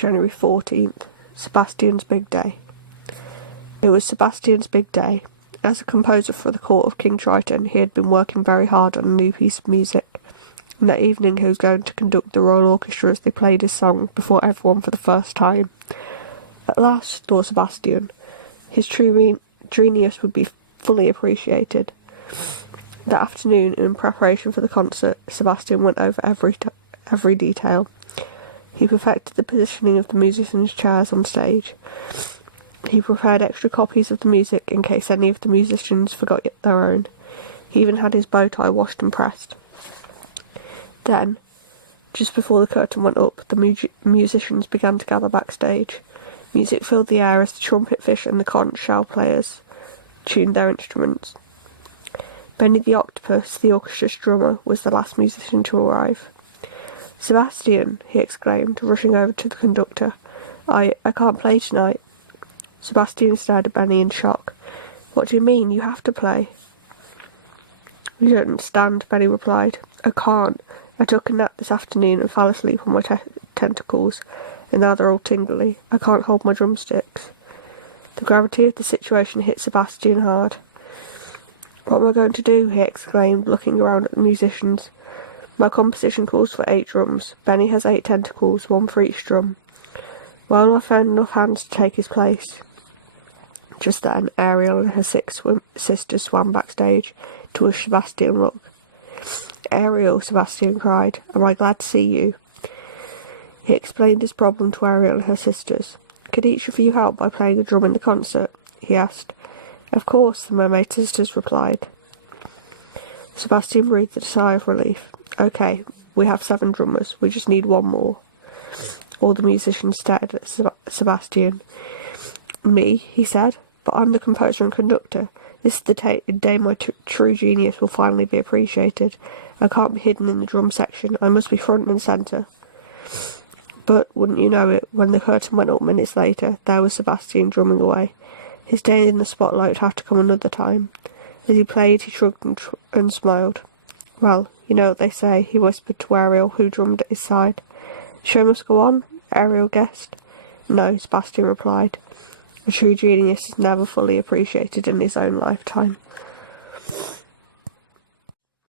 January 14th, Sebastian's big day. It was Sebastian's big day. As a composer for the court of King Triton, he had been working very hard on a new piece of music, and that evening he was going to conduct the Royal Orchestra as they played his song before everyone for the first time. At last, thought Sebastian, his true genius would be fully appreciated. That afternoon, in preparation for the concert, Sebastian went over every detail. He perfected the positioning of the musicians' chairs on stage. He prepared extra copies of the music in case any of the musicians forgot their own. He even had his bow tie washed and pressed. Then, just before the curtain went up, the musicians began to gather backstage. Music filled the air as the trumpet fish and the conch shell players tuned their instruments. Benny the Octopus, the orchestra's drummer, was the last musician to arrive. "Sebastian," he exclaimed, rushing over to the conductor. I can't play tonight." Sebastian stared at Benny in shock. "What do you mean? You have to play." "You don't understand," Benny replied. "I can't. I took a nap this afternoon and fell asleep on my tentacles, and now they're all tingly. I can't hold my drumsticks." The gravity of the situation hit Sebastian hard. "What am I going to do?" he exclaimed, looking around at the musicians. "My composition calls for 8 drums. Benny has 8 tentacles, 1 for each drum. Why will I find enough hands to take his place?" Just then, Ariel and her 6 sisters swam backstage to wish Sebastian luck. "Ariel," Sebastian cried, "am I glad to see you?" He explained his problem to Ariel and her sisters. "Could each of you help by playing a drum in the concert?" he asked. "Of course," the Mermaid sisters replied. Sebastian breathed a sigh of relief. "Okay, we have 7 drummers. We just need 1 more." All the musicians stared at Sebastian. "Me?" he said. "But I'm the composer and conductor. This is the day my true genius will finally be appreciated. I can't be hidden in the drum section. I must be front and centre." But, wouldn't you know it, when the curtain went up minutes later, there was Sebastian drumming away. His day in the spotlight would have to come another time. As he played, he shrugged and smiled. "Well, you know what they say," he whispered to Ariel, who drummed at his side. "The show must go on," Ariel guessed. "No," Sebastian replied. "A true genius is never fully appreciated in his own lifetime."